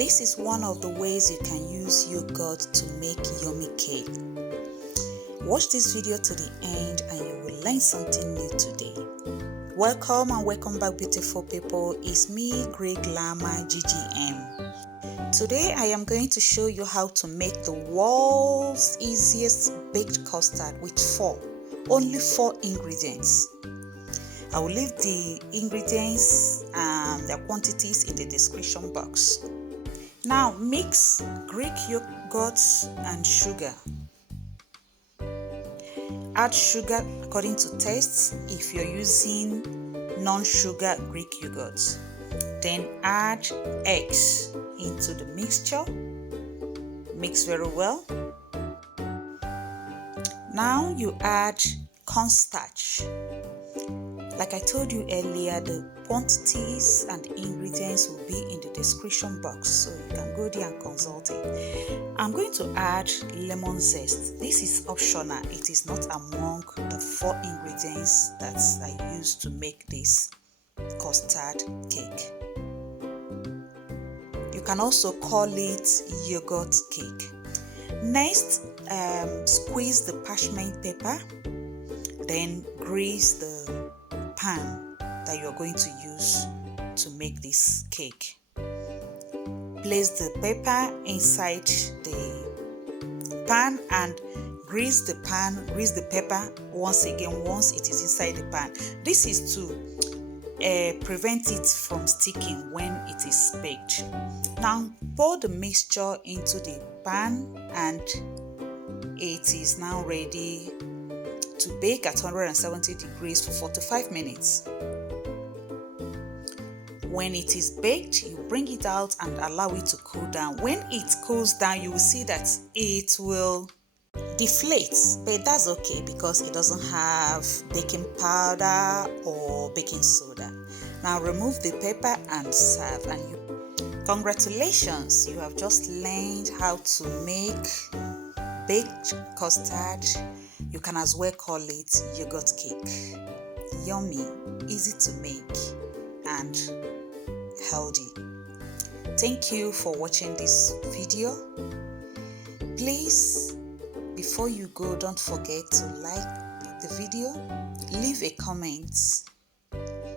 This is one of the ways you can use yogurt to make yummy cake. Watch this video to the end and you will learn something new today. Welcome and welcome back, beautiful people. It's me, Greyglamma GGM. Today I am going to show you how to make the world's easiest baked custard with only four ingredients. I will leave the ingredients and their quantities in the description box. Now mix Greek yogurt and sugar. Add sugar according to taste if you're using non-sugar Greek yogurt. Then add eggs into the mixture. Mix very well. Now you add cornstarch. Like I told you earlier, the quantities and ingredients will be in the description box, so you can go there and consult it. I'm going to add lemon zest. This is optional. It is not among the four ingredients that I use to make this custard cake. You can also call it yogurt cake. Next, squeeze the parchment paper, then grease the pan that you are going to use to make this cake. Place the paper inside the pan and grease the paper once again once it is inside the pan. This is to prevent it from sticking when it is baked. Now pour the mixture into the pan and it is now ready to bake at 170 degrees for 45 minutes. When it is baked, you bring it out and allow it to cool down. When it cools down, you will see that it will deflate, but that's okay because it doesn't have baking powder or baking soda. Now remove the paper and serve. And congratulations, you have just learned how to make baked custard. You can as well call it yogurt cake. Yummy, easy to make, and healthy. Thank you for watching this video. Please, before you go, don't forget to like the video, leave a comment,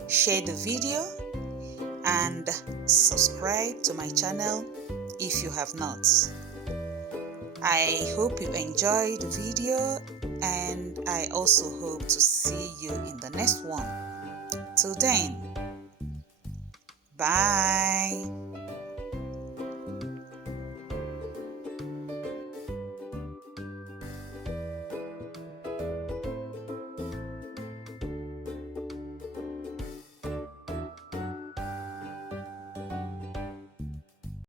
share the video, and subscribe to my channel if you have not. I hope you enjoyed the video, and I also hope to see you in the next one. Till then, bye.